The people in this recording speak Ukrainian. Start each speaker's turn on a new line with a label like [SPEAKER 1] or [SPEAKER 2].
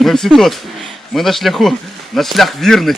[SPEAKER 1] Ми всі тут. Ми на шляху. на шлях вірний.